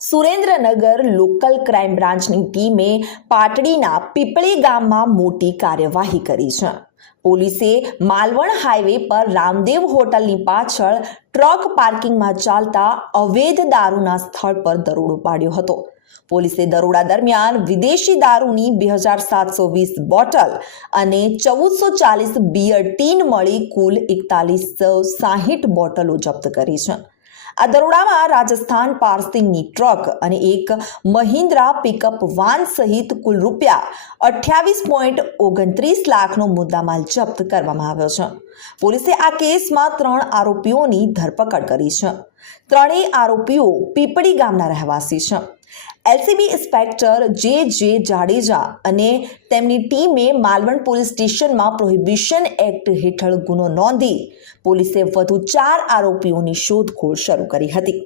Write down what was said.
Surendranagar local crime બ્રાન્ચની ટીમે પાટડીના પીપળી ગામમાં મોટી કાર્યવાહી કરી છે. પોલીસે માલવણ હાઈવે પર રામદેવ હોટલની પાછળ ટ્રક પાર્કિંગમાં ચાલતા અવૈધ દારૂના સ્થળ પર દરોડો પાડ્યો હતો. પોલીસે દરોડા દરમિયાન વિદેશી દારૂની બે હજાર સાતસો વીસ બોટલ અને ચૌદસો ચાલીસ બિયર ટીન મળી કુલ એકતાલીસો સાહીઠ બોટલો જપ્ત કરી છે. આ દરોડામાં રાજસ્થાન પાર્સિંગની ટ્રક અને એક મહિન્દ્રા પિકઅપ વાન સહિત કુલ રૂપિયા અઠ્યાવીસ પોઈન્ટ ઓગણત્રીસ લાખનો મુદ્દામાલ જપ્ત કરવામાં આવ્યો છે. પોલીસે આ કેસમાં ત્રણ આરોપીઓની ધરપકડ કરી છે. ત્રણેય આરોપીઓ પીપળી ગામના રહેવાસી છે. એલસીબી ઇન્સ્પેક્ટર જે જે જાડેજા અને તેમની ટીમે માલવણ પોલીસ સ્ટેશનમાં પ્રોહિબિશન એક્ટ હેઠળ ગુનો નોંધી પોલીસે વધુ ચાર આરોપીઓની શોધખોળ શરૂ કરી હતી.